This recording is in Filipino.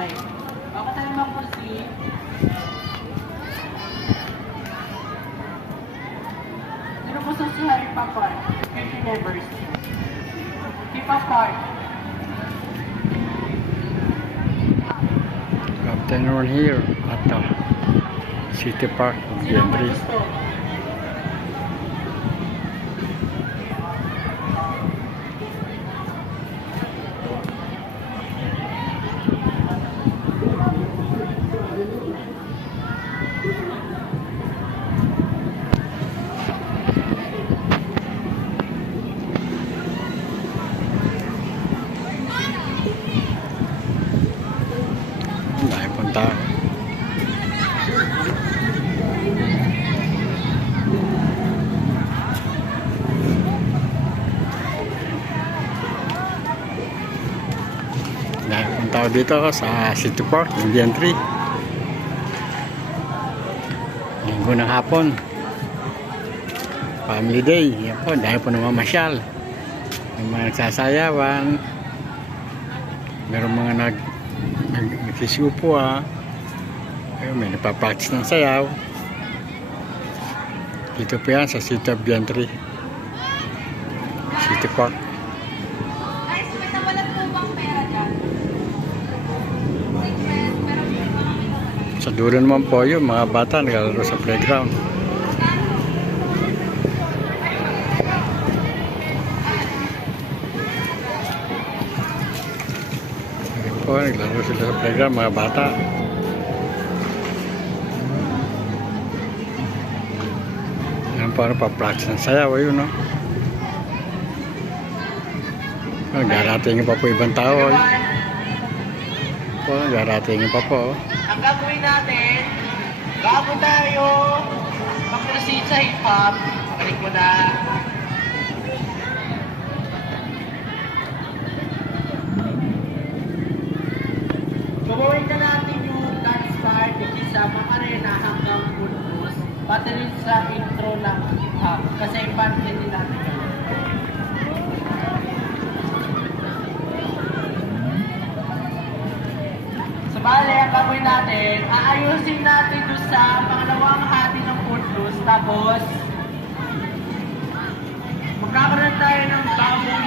Okay. Bago tayo mag-proceed, sino po sa si Harry Potter? If you never see. Keep apart. Afternoon here at the City Park of Sino mo Gentry. gusto? Dahil pong tao. Dahil pong tao dito sa City Park ng Gentry. Linggo ng hapon. Family Day. Yan po, dahil po namamasyal. Yung mga nagsasayawan. Meron mga nagsisupo ha. Ayun, may napapractice ng sayaw. Dito po yan sa City of Gentry. City Park. Guys, may nawalan po bang pera dyan? Pero Sa dulo naman po yun, mga bata naglalaro sa playground. Ayun po, naglalaro sila sa playground, mga bata. Yan po, pa-practice ng sayaw, ayun, no? Nagdaratingin pa po ibang tao. Po, nagdaratingin pa po. Ang gagawin natin, bago tayo mag-proceed sa hip-hop, balik mo na. Gagawin na natin yung dance start, which is sa Macarena hanggang Bulbos, pati rin sa intro ng hip-hop, kasi parte din natin yun. Bale, ang gagawin natin, aayusin natin doon sa pangalawang hati ng Footloose, tapos magkakaroon tayo ng bagong